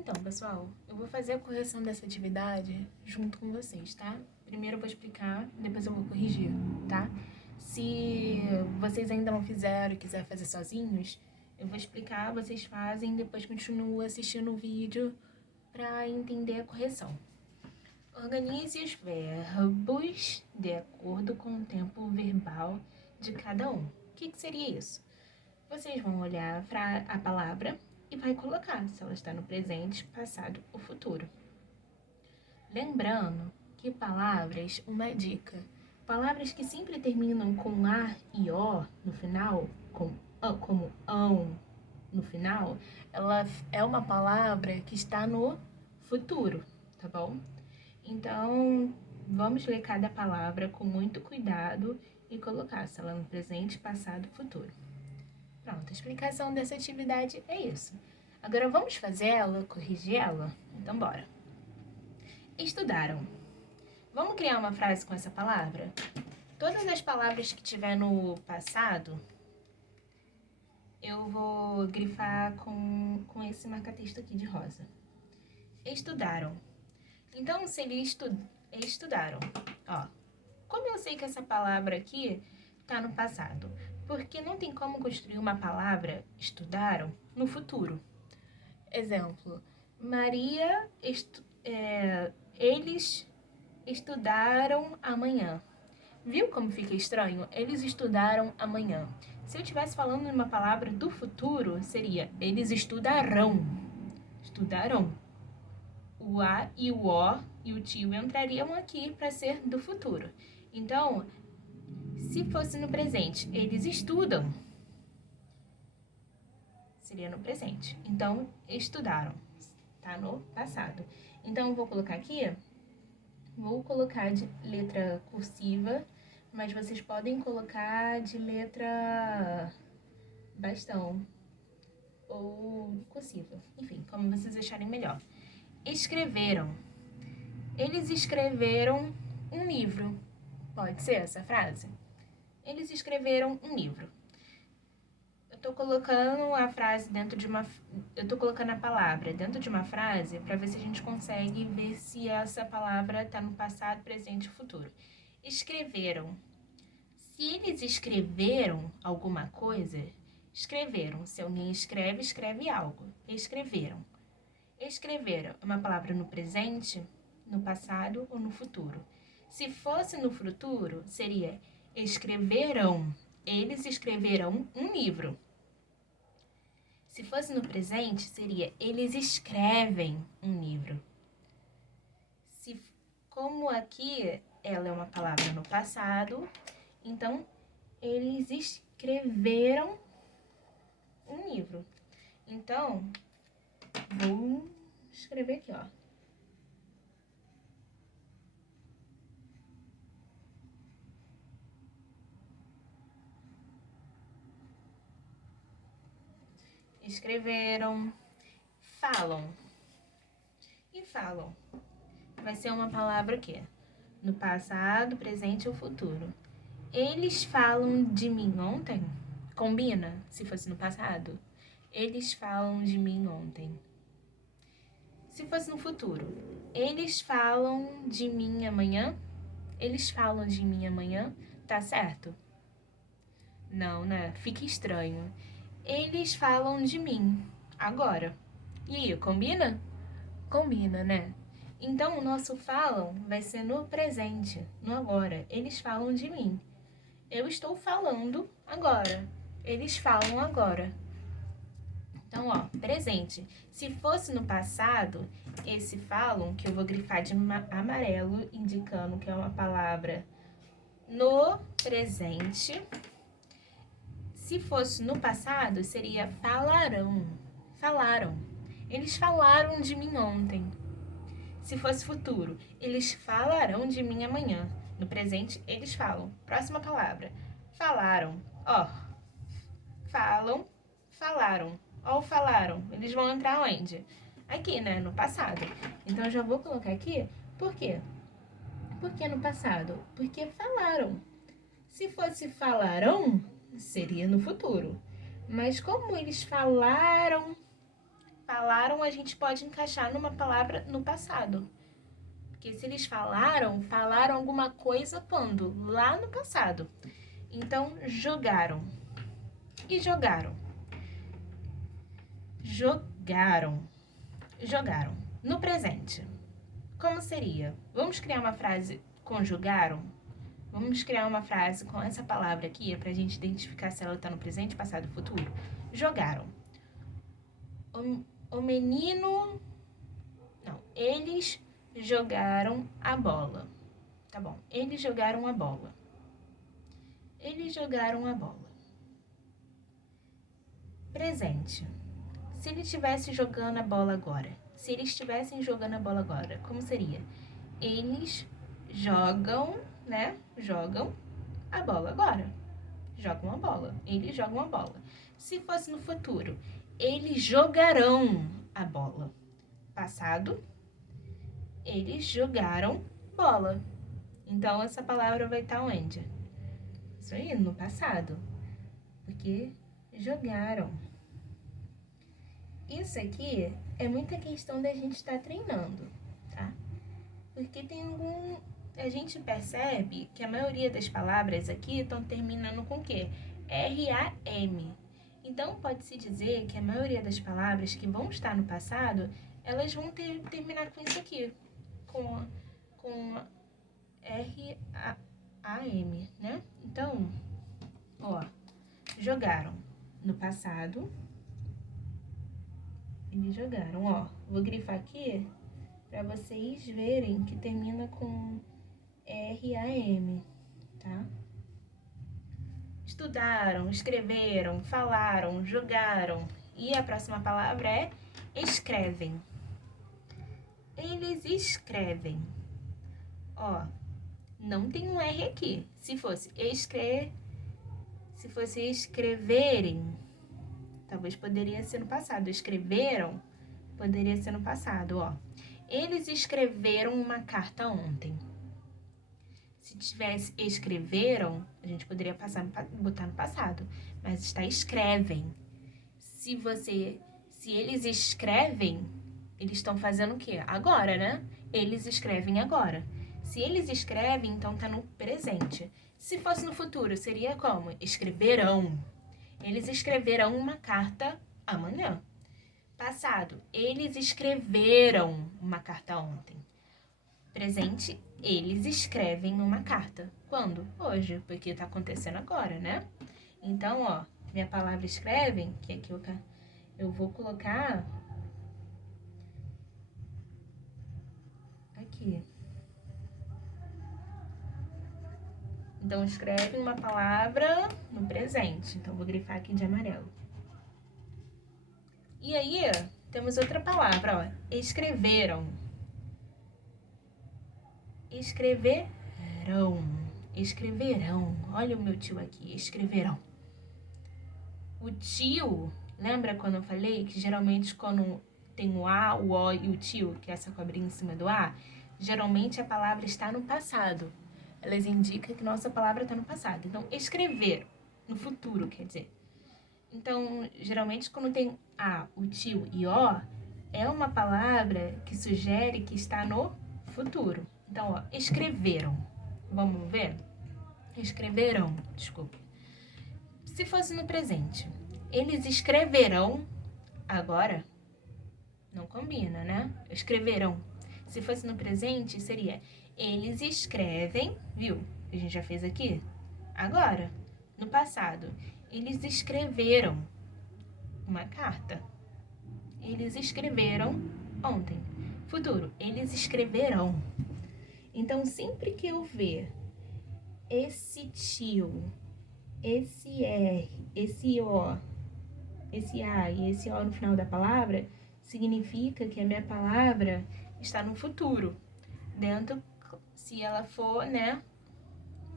Então, pessoal, eu vou fazer a correção dessa atividade junto com vocês, tá? Primeiro eu vou explicar, depois eu vou corrigir, tá? Se vocês ainda não fizeram e quiser fazer sozinhos, eu vou explicar, vocês fazem, depois continuo assistindo o vídeo para entender a correção. Organize os verbos de acordo com o tempo verbal de cada um. O que seria isso? Vocês vão olhar para a palavra e vai colocar se ela está no presente, passado ou futuro. Lembrando que palavras, uma dica, palavras que sempre terminam com a e o no final, como ão no final, ela é uma palavra que está no futuro, tá bom? Então, vamos ler cada palavra com muito cuidado e colocar se ela é no presente, passado e futuro. Pronto, a explicação dessa atividade é isso. Agora vamos fazer ela, corrigir ela? Então bora. Estudaram. Vamos criar uma frase com essa palavra? Todas as palavras que tiver no passado, eu vou grifar com esse marca-texto aqui de rosa. Estudaram. Então, se eles estudaram, ó. Como eu sei que essa palavra aqui tá no passado? Porque não tem como construir uma palavra, estudaram, no futuro. Exemplo, eles estudaram amanhã. Viu como fica estranho? Eles estudaram amanhã. Se eu estivesse falando uma palavra do futuro, seria eles estudarão. Estudarão. O A e o O e o tio entrariam aqui para ser do futuro. Então, se fosse no presente, eles estudam, seria no presente. Então, estudaram, tá no passado. Então, eu vou colocar aqui, vou colocar de letra cursiva, mas vocês podem colocar de letra bastão ou cursiva. Enfim, como vocês acharem melhor. Escreveram. Eles escreveram um livro. Pode ser essa frase? Eles escreveram um livro. Eu tô colocando a frase dentro de uma... Eu tô colocando a palavra dentro de uma frase para ver se a gente consegue ver se essa palavra tá no passado, presente ou futuro. Escreveram. Se eles escreveram alguma coisa, escreveram. Se alguém escreve, escreve algo. Escreveram. Escreveram é uma palavra no presente, no passado ou no futuro. Se fosse no futuro, seria escreverão. Eles escreverão um livro. Se fosse no presente, seria eles escrevem um livro. Como aqui ela é uma palavra no passado, então eles escreveram um livro. Então, vou escrever aqui, ó. Escreveram, falam. E falam. Vai ser uma palavra aqui, no passado, presente ou futuro. Eles falam de mim ontem? Combina, se fosse no passado. Eles falam de mim ontem. Se fosse no futuro. Eles falam de mim amanhã? Eles falam de mim amanhã? Tá certo? Não, né? Fica estranho. Eles falam de mim agora. E aí, combina? Combina, né? Então, o nosso falam vai ser no presente, no agora. Eles falam de mim. Eu estou falando agora. Eles falam agora. Então, ó, presente. Se fosse no passado, esse falam, que eu vou grifar de amarelo, indicando que é uma palavra no presente. Se fosse no passado, seria falarão. Falaram. Eles falaram de mim ontem. Se fosse futuro, eles falarão de mim amanhã. No presente, eles falam. Próxima palavra. Falaram. Ó. Falam, falaram. Ó, falaram. Eles vão entrar onde? Aqui, né? No passado. Então, eu já vou colocar aqui. Por quê? Por que no passado? Porque falaram. Se fosse falarão, seria no futuro. Mas como eles falaram falaram, a gente pode encaixar numa palavra no passado. Porque se eles falaram alguma coisa quando? Lá no passado. Então, jogaram. E jogaram. Jogaram. Jogaram. No presente. Como seria? Vamos criar uma frase com jogaram? Vamos criar uma frase com essa palavra aqui pra gente identificar se ela tá no presente, passado e futuro. Jogaram. O menino... Não, eles jogaram a bola. Tá bom, eles jogaram a bola. Eles jogaram a bola. Presente. Se ele estivesse jogando a bola agora. Se eles estivessem jogando a bola agora, como seria? Eles jogam, né? Jogam a bola agora. Jogam a bola. Eles jogam a bola. Se fosse no futuro, eles jogarão a bola. Passado, eles jogaram bola. Então, essa palavra vai estar onde? Isso aí, no passado. Porque jogaram. Isso aqui é muita questão da gente estar treinando, tá? Porque tem algum... A gente percebe que a maioria das palavras aqui estão terminando com o quê? R-A-M. Então, pode-se dizer que a maioria das palavras que vão estar no passado, elas vão terminar com isso aqui. Com R-A-M, né? Então, ó, jogaram no passado... Eles jogaram, ó. Vou grifar aqui para vocês verem que termina com R-A-M, tá? Estudaram, escreveram, falaram, jogaram. E a próxima palavra é escrevem. Eles escrevem. Ó, não tem um R aqui. Se fosse escreverem, talvez poderia ser no passado. Escreveram, poderia ser no passado, ó. Eles escreveram uma carta ontem. Se tivesse escreveram, a gente poderia botar no passado. Mas está escrevem. Se eles escrevem, eles estão fazendo o quê? Agora, né? Eles escrevem agora. Se eles escrevem, então tá no presente. Se fosse no futuro, seria como? Escreverão. Eles escreverão uma carta amanhã. Passado, eles escreveram uma carta ontem. Presente, eles escrevem uma carta. Quando? Hoje, porque tá acontecendo agora, né? Então, ó, minha palavra escrevem, que aqui eu vou colocar aqui. Então, escreve uma palavra no presente. Então, vou grifar aqui de amarelo. E aí, temos outra palavra, ó. Escreveram. Escreverão. Escreverão. Olha o meu tio aqui. Escreverão. O tio, lembra quando eu falei que geralmente quando tem o A, o O e o tio, que é essa cobrinha em cima do A, geralmente a palavra está no passado. Elas indicam que nossa palavra está no passado. Então, escrever, no futuro, quer dizer. Então, geralmente, quando tem A, o tio e O, é uma palavra que sugere que está no futuro. Então, ó, escreveram. Vamos ver? Escreverão, desculpe. Se fosse no presente, eles escreverão agora? Não combina, né? Escreverão. Se fosse no presente, seria eles escrevem, viu? A gente já fez aqui. Agora, no passado, eles escreveram uma carta. Eles escreveram ontem. Futuro, eles escreverão. Então, sempre que eu ver esse tio, esse R, esse O, esse A e esse O no final da palavra, significa que a minha palavra está no futuro. Dentro, se ela for, né,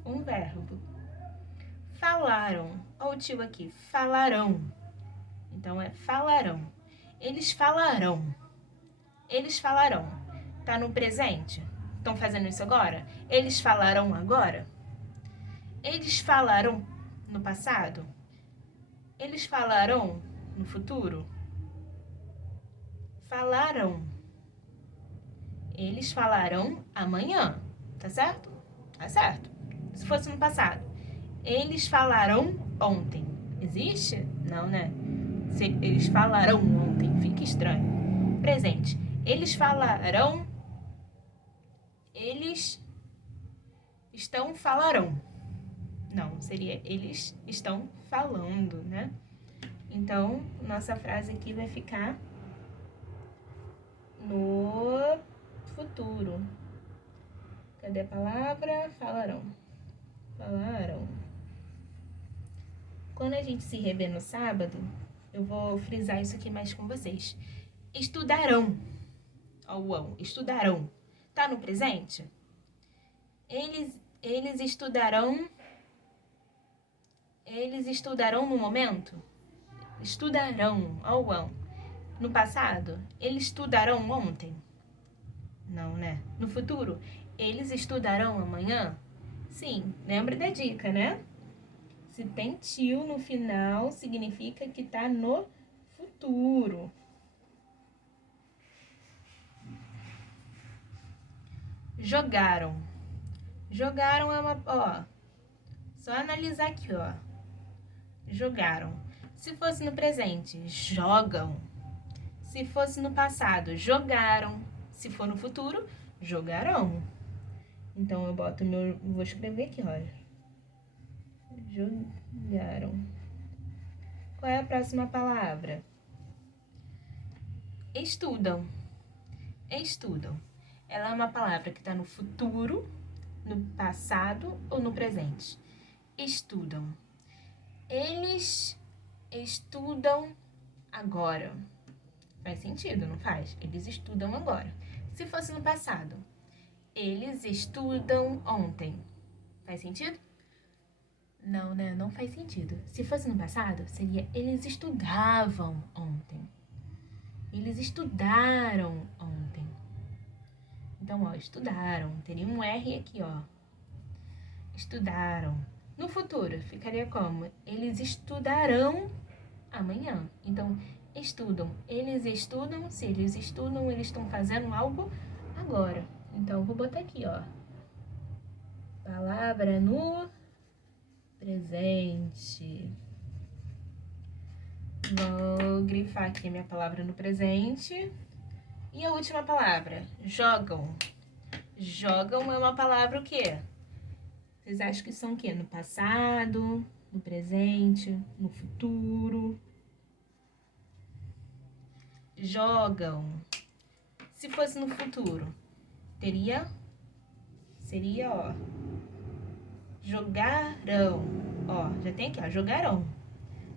um verbo. Falaram. Olha o tio aqui. Falarão. Então, é falarão. Eles falarão. Eles falarão. Tá no presente? Estão fazendo isso agora? Eles falarão agora? Eles falarão no passado? Eles falarão no futuro? falarão. Eles falarão amanhã. Tá certo? Tá certo. Se fosse no passado. Eles falarão ontem. Existe? Não, né? Eles falarão ontem. Fica estranho. Presente. Eles falarão. Eles falarão. Não, seria eles estão falando, né? Então, nossa frase aqui vai ficar no futuro. Cadê a palavra? Falarão. Falaram. Quando a gente se rever no sábado, eu vou frisar isso aqui mais com vocês. Estudarão. Estudarão. Tá no presente? Eles estudarão. Eles estudarão no momento? Estudarão. No passado? Eles estudarão ontem? Não, né? No futuro? Eles estudarão amanhã? Sim, lembra da dica, né? Se tem tio no final, significa que tá no futuro. Jogaram. Jogaram é uma... Ó, só analisar aqui, ó. Jogaram. Se fosse no presente, jogam. Se fosse no passado, jogaram. Se for no futuro, jogarão. Então, eu boto meu... Vou escrever aqui, olha. Jogaram. Qual é a próxima palavra? Estudam. Estudam. Ela é uma palavra que está no futuro, no passado ou no presente. Estudam. Eles estudam agora. Faz sentido, não faz? Eles estudam agora. Se fosse no passado, eles estudam ontem. Faz sentido? Não, né? Não faz sentido. Se fosse no passado, seria eles estudavam ontem. Eles estudaram ontem. Então, ó, estudaram. Teria um R aqui, ó. Estudaram. No futuro, ficaria como? Eles estudarão amanhã. Então, estudam. Eles estudam. Se eles estudam, eles estão fazendo algo agora. Então, vou botar aqui, ó. Palavra no presente. Vou grifar aqui a minha palavra no presente. E a última palavra, jogam. Jogam é uma palavra o quê? Vocês acham que são o quê? No passado, no presente, no futuro? Jogam. Se fosse no futuro, seria, ó, jogarão. Ó, já tem aqui, ó, jogarão.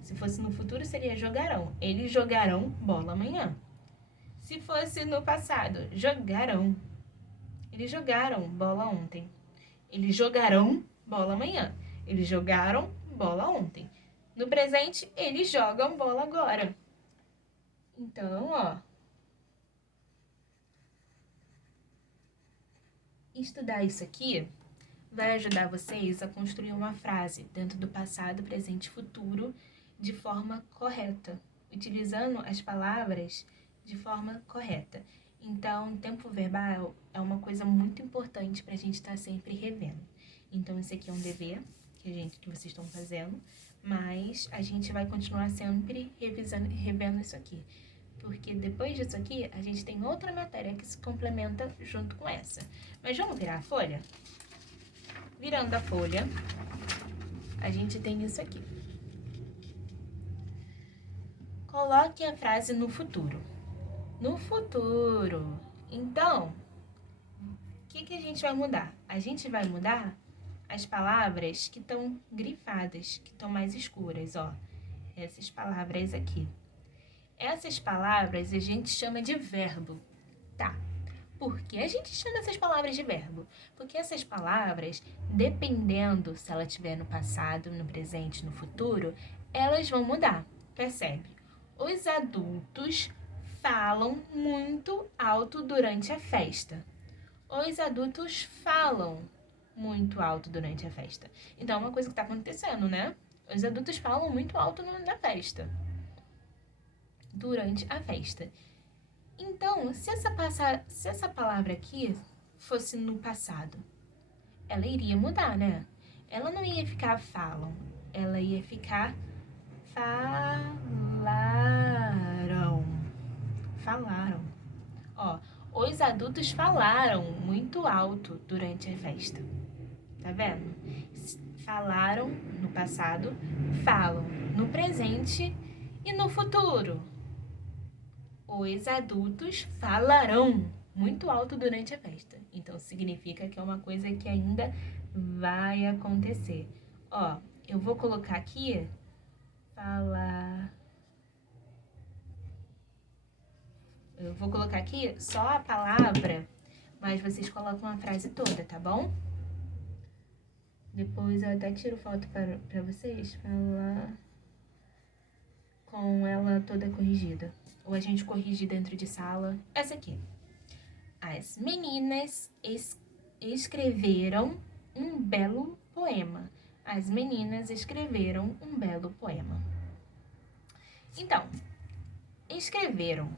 Se fosse no futuro, seria jogarão. Eles jogarão bola amanhã. Se fosse no passado, jogarão. Eles jogaram bola ontem. Eles jogarão bola amanhã. Eles jogaram bola ontem. No presente, eles jogam bola agora. Então, ó. Estudar isso aqui vai ajudar vocês a construir uma frase dentro do passado, presente e futuro de forma correta, utilizando as palavras de forma correta. Então, tempo verbal é uma coisa muito importante para a gente estar sempre revendo. Então, esse aqui é um dever que vocês estão fazendo, mas a gente vai continuar sempre revendo isso aqui. Porque depois disso aqui, a gente tem outra matéria que se complementa junto com essa. Mas vamos virar a folha? Virando a folha, a gente tem isso aqui. Coloque a frase no futuro. No futuro. Então, o que a gente vai mudar? A gente vai mudar as palavras que estão grifadas, que estão mais escuras, ó. Essas palavras aqui. Essas palavras a gente chama de verbo, tá? Por que a gente chama essas palavras de verbo? Porque essas palavras, dependendo se ela estiver no passado, no presente, no futuro, elas vão mudar, percebe? Os adultos falam muito alto durante a festa. Os adultos falam muito alto durante a festa. Então, é uma coisa que está acontecendo, né? Os adultos falam muito alto na festa. Durante a festa. Então, se essa palavra aqui fosse no passado, ela iria mudar, né? Ela não ia ficar falam, ela ia ficar falaram. Falaram. Ó, os adultos falaram muito alto durante a festa. Tá vendo? Falaram no passado, falam no presente e no futuro. Os adultos falarão muito alto durante a festa. Então, significa que é uma coisa que ainda vai acontecer. Ó, eu vou colocar aqui, falar... Eu vou colocar aqui só a palavra, mas vocês colocam a frase toda, tá bom? Depois eu até tiro foto pra vocês, falar com ela toda corrigida. Ou a gente corrige dentro de sala. Essa aqui. As meninas escreveram um belo poema. As meninas escreveram um belo poema. Então, escreveram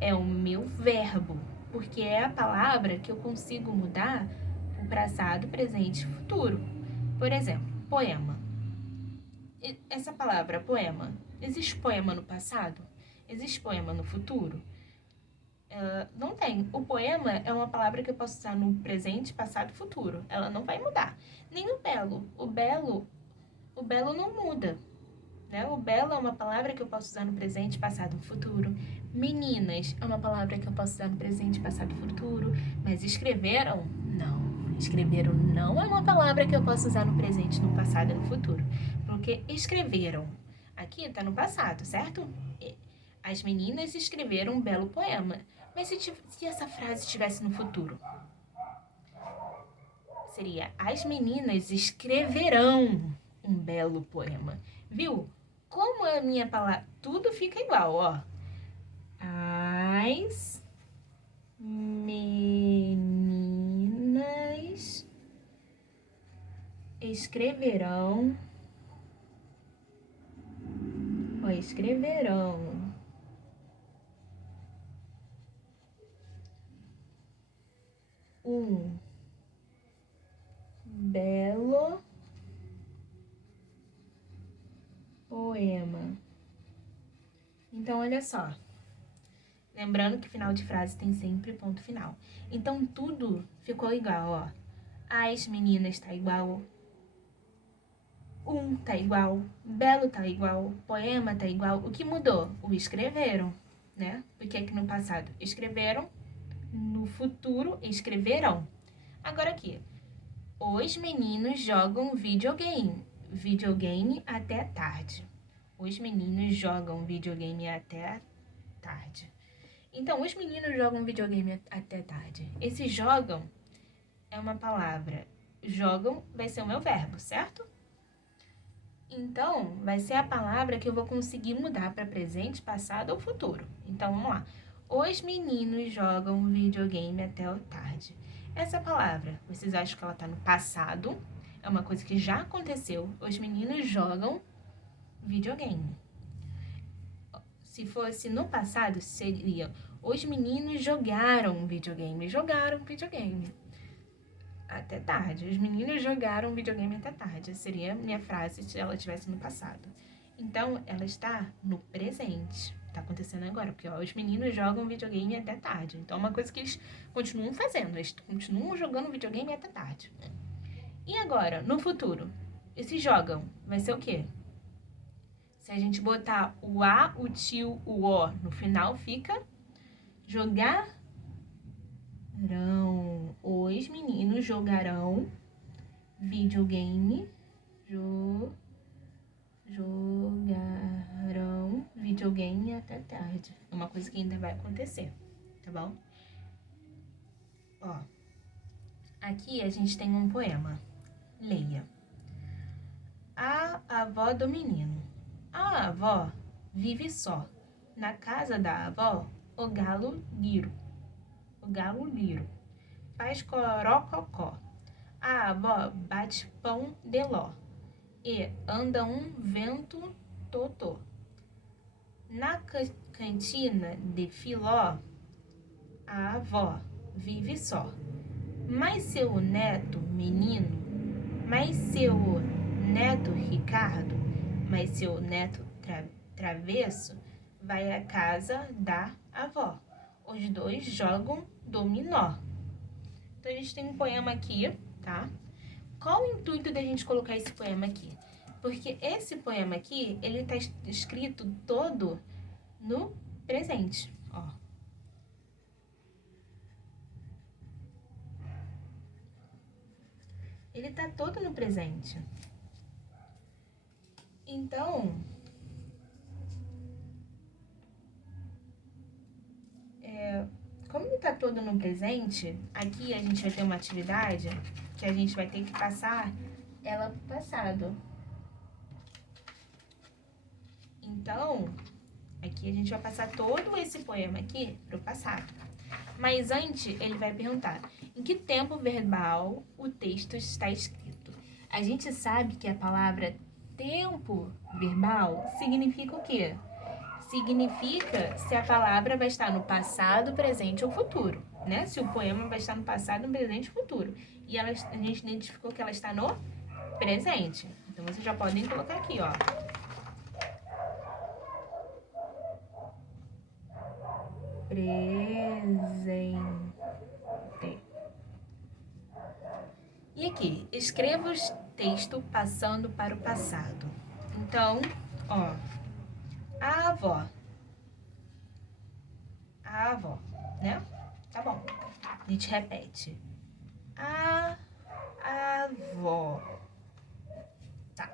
é o meu verbo, porque é a palavra que eu consigo mudar o passado, presente e futuro. Por exemplo, poema. Essa palavra poema, existe poema no passado? Existe poema no futuro? Não tem. O poema é uma palavra que eu posso usar no presente, passado e futuro. Ela não vai mudar. Nem o belo. O belo não muda. Né? O belo é uma palavra que eu posso usar no presente, passado e futuro. Meninas é uma palavra que eu posso usar no presente, passado e futuro. Mas escreveram? Não. Escreveram não é uma palavra que eu posso usar no presente, no passado e no futuro. Porque escreveram. Aqui está no passado, certo? As meninas escreveram um belo poema. Mas se essa frase estivesse no futuro? Seria, as meninas escreverão um belo poema. Viu? Como é a minha palavra? Tudo fica igual, ó. As meninas escreverão. Ó, escreverão. Um belo poema. Então, olha só. Lembrando que final de frase tem sempre ponto final. Então, tudo ficou igual, ó. As meninas tá igual. Um tá igual. Belo tá igual. Poema tá igual. O que mudou? O escreveram, né? Porque aqui no passado escreveram. No futuro, escreverão. Agora aqui. Os meninos jogam videogame. Videogame até tarde. Os meninos jogam videogame até tarde. Então, os meninos jogam videogame até tarde. Esse jogam é uma palavra. Jogam vai ser o meu verbo, certo? Então, vai ser a palavra que eu vou conseguir mudar para presente, passado ou futuro. Então, vamos lá. Os meninos jogam videogame até tarde. Essa palavra, vocês acham que ela está no passado? É uma coisa que já aconteceu. Os meninos jogam videogame. Se fosse no passado, seria os meninos jogaram videogame. Jogaram videogame até tarde. Os meninos jogaram videogame até tarde. Seria minha frase se ela estivesse no passado. Então, ela está no presente. Tá acontecendo agora, porque ó, os meninos jogam videogame até tarde. Então, é uma coisa que eles continuam fazendo. Eles continuam jogando videogame até tarde. E agora, no futuro? Esse jogam vai ser o quê? Se a gente botar o A, o tio, o O no final, fica jogarão. Os meninos jogarão videogame. Jogarão videogame até tarde. É uma coisa que ainda vai acontecer, tá bom? Ó, aqui a gente tem um poema. Leia. A avó do menino. A avó vive só. Na casa da avó, o galo liro. O galo liro faz corococó. A avó bate pão de ló. E anda um vento totô. Na cantina de Filó, a avó vive só. Mas seu neto menino, mas seu neto Ricardo, mas seu neto travesso vai à casa da avó. Os dois jogam dominó. Então, a gente tem um poema aqui, tá? Qual o intuito da gente colocar esse poema aqui? Porque esse poema aqui, ele tá escrito todo no presente, ó. Ele tá todo no presente. Então, como ele tá todo no presente, aqui a gente vai ter uma atividade que a gente vai ter que passar ela pro passado. Então, aqui a gente vai passar todo esse poema aqui pro passado. Mas antes, ele vai perguntar: em que tempo verbal o texto está escrito? A gente sabe que a palavra tempo verbal significa o quê? Significa se a palavra vai estar no passado, presente ou futuro, né? Se o poema vai estar no passado, no presente ou futuro. E a gente identificou que ela está no presente. Então, vocês já podem colocar aqui, ó. Presente. E aqui, escreva o texto passando para o passado. Então, ó, a avó, né? Tá bom. A gente repete. A avó. Tá.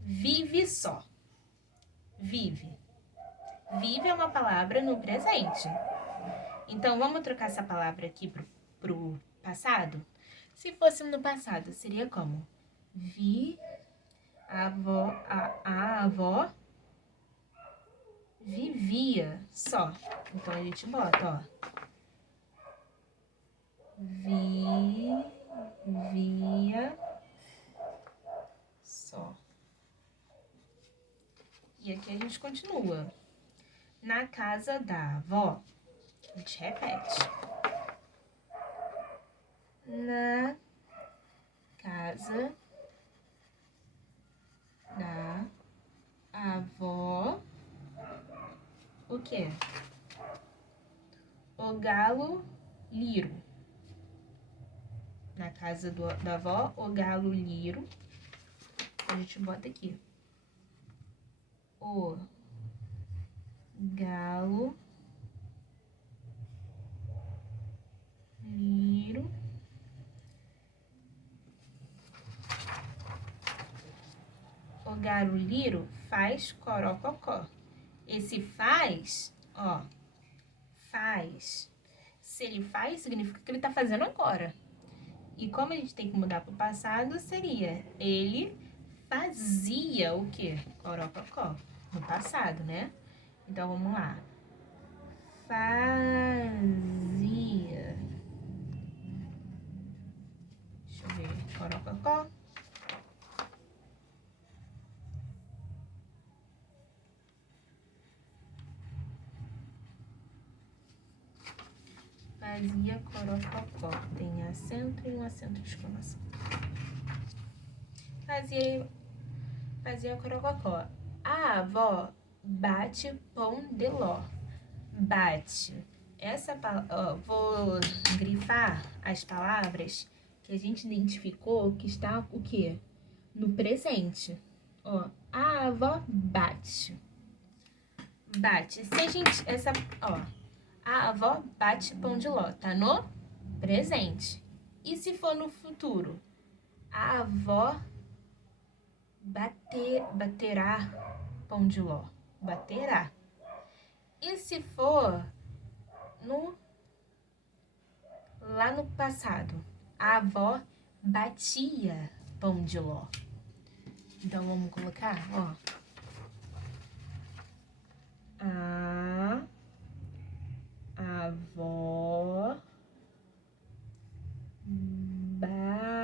Vive só. Vive. Vive é uma palavra no presente. Então, vamos trocar essa palavra aqui pro passado? Se fosse no passado, seria como? A avó vivia só. Então, a gente bota, ó. Vivia só. E aqui a gente continua. Na casa da avó. A gente repete. Na casa da avó. O quê? O galo liro. Na casa da avó, o galo liro. A gente bota aqui. O galo liro. O galo liro faz corococó. Esse faz, ó, faz. Se ele faz, significa que ele tá fazendo agora. E como a gente tem que mudar pro passado, seria ele fazia o quê? Corococó. No passado, né? Então, vamos lá. Fazia. Deixa eu ver. Corococó. Fazia corococó. Tem acento e um acento de exclamação. Fazia corococó. A avó bate pão de ló. Bate. Essa palavra, vou grifar as palavras que a gente identificou que está o quê? No presente. Ó, a avó bate. Bate. Se a gente, a avó bate pão de ló, tá no presente. E se for no futuro? A avó baterá pão de ló. Baterá. E se for lá no passado? A avó batia pão de ló. Então, vamos colocar, ó. A avó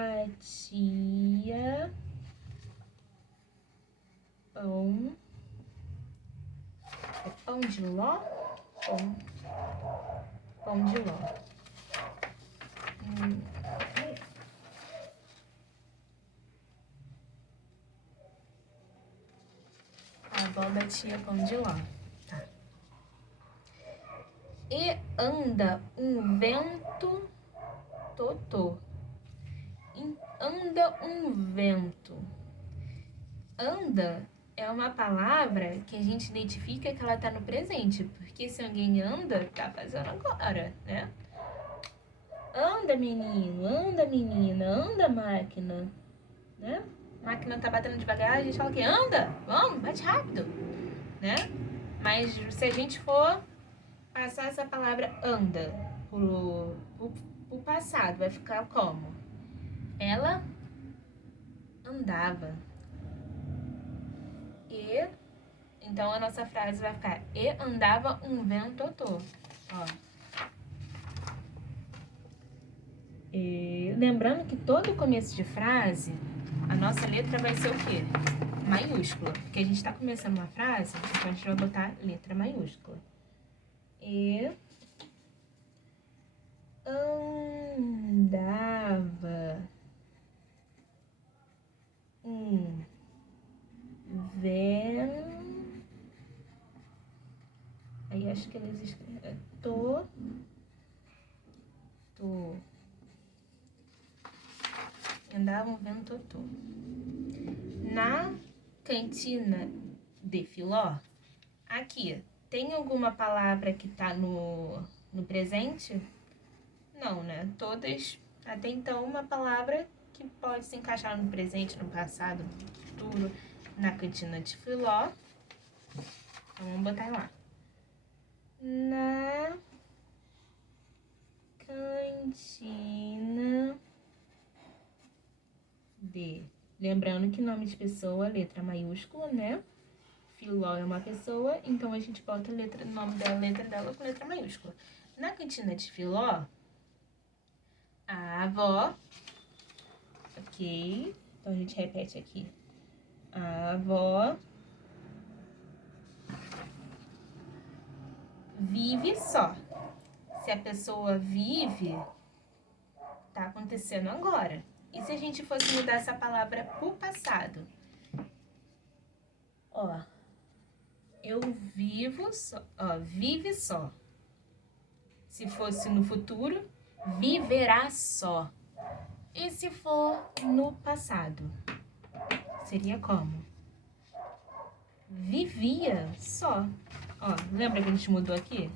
batia pão Pão de ló? Pão de ló. A avó batia pão de ló. Tá. E anda um vento totô. Anda um vento. Anda é uma palavra que a gente identifica que ela tá no presente, porque se alguém anda, tá fazendo agora, né? Anda, menino, anda, menina, anda, máquina, né? A máquina tá batendo devagar, a gente fala que anda, vamos, bate rápido, né? Mas se a gente for passar essa palavra anda pro passado, vai ficar como? Ela andava. E então a nossa frase vai ficar: e andava um vento totô. Ó. E lembrando que todo começo de frase, a nossa letra vai ser o quê? Maiúscula. Porque a gente tá começando uma frase, então a gente vai botar letra maiúscula. E andava um vento. Aí acho que eles escrevem andava um vento totô. Na cantina de Filó, aqui, tem alguma palavra que tá no presente? Não, né? Todas, até então, uma palavra que pode se encaixar no presente, no passado, no futuro, na cantina de Filó. Então, vamos botar lá. Na cantina de... Lembrando que nome de pessoa, letra maiúscula, né? Filó é uma pessoa, então a gente bota o nome da letra dela com letra maiúscula. Na cantina de Filó, a avó, ok, então a gente repete aqui. A avó vive só. Se a pessoa vive, tá acontecendo agora. E se a gente fosse mudar essa palavra pro passado? Ó, eu vivo só, ó, vive só. Se fosse no futuro, viverá só. E se for no passado? Seria como? Vivia só. Ó, lembra que a gente mudou aqui?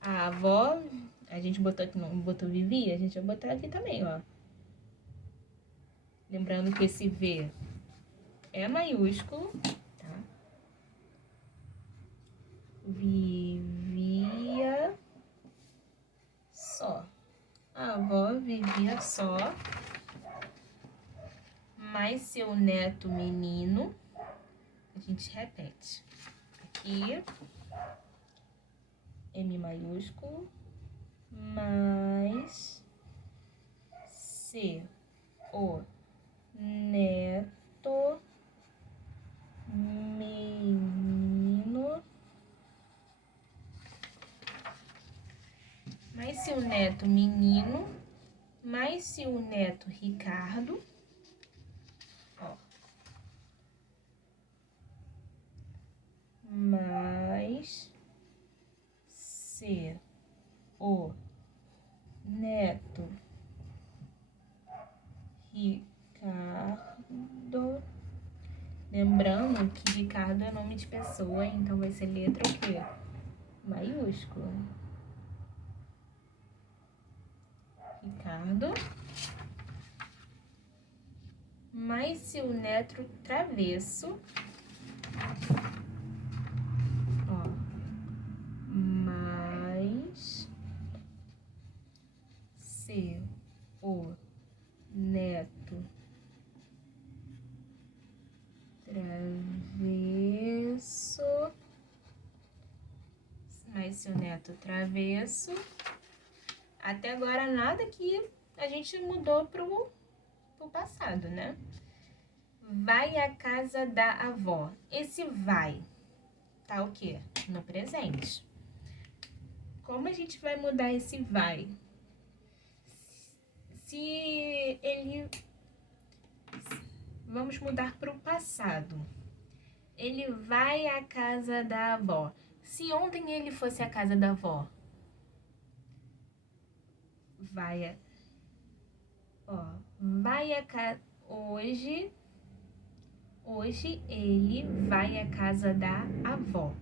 A avó, a gente botou aqui, não botou vivia, a gente vai botar aqui também, ó. Lembrando que esse V é maiúsculo, tá? Vivia só. A avó vivia só, mas seu neto menino, a gente repete. Aqui, M maiúsculo, mais se o neto menino, mais se o neto menino, mais se o neto Ricardo, ó, mais se o neto Ricardo. Lembrando que Ricardo é nome de pessoa, então vai ser letra o quê? Maiúscula. Ricardo. Mais se o neto travesso. Ó. Mais se o neto travesso, mais se o neto travesso. Até agora nada que a gente mudou pro passado, né? Vai à casa da avó. Esse vai tá o quê? No presente. Como a gente vai mudar esse vai? Se ele... Vamos mudar para o passado. Ele vai à casa da avó. Se ontem ele fosse à casa da avó, vai a casa... Hoje ele vai à casa da avó.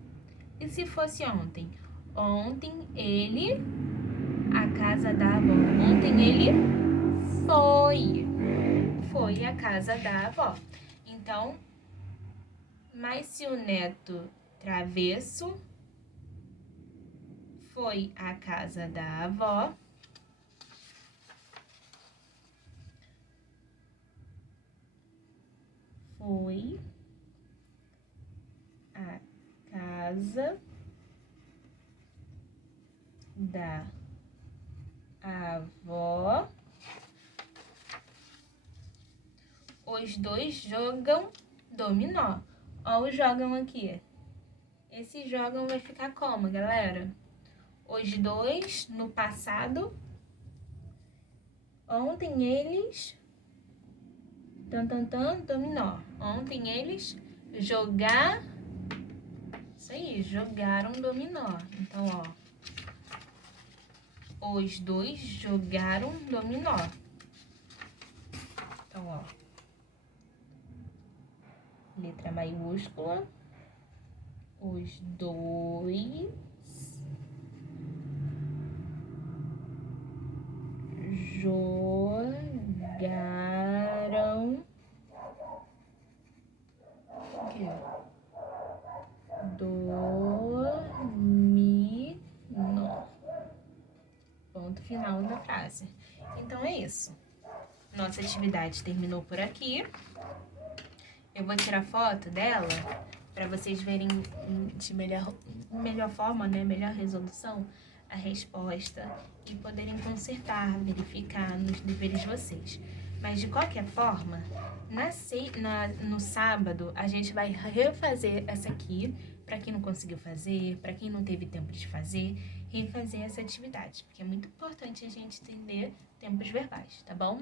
E se fosse ontem? Ontem ele à casa da avó. Ontem ele foi à casa da avó. Então, mas se o neto travesso foi à casa da avó, foi à casa da avó. Os dois jogam dominó. Ó, o jogam aqui. Esse jogam vai ficar como, galera? Os dois, no passado. Ontem eles... dominó. Ontem eles jogaram... Isso aí, jogaram dominó. Então, ó. Os dois jogaram dominó. Então, ó. Letra maiúscula. Os dois jogaram dominó. Ponto final da frase. Então é isso. Nossa atividade terminou por aqui. Eu vou tirar foto dela para vocês verem de melhor forma, né? Melhor resolução, a resposta e poderem consertar, verificar nos deveres de vocês. Mas de qualquer forma, no sábado a gente vai refazer essa aqui, para quem não conseguiu fazer, para quem não teve tempo de fazer, refazer essa atividade, porque é muito importante a gente entender tempos verbais, tá bom?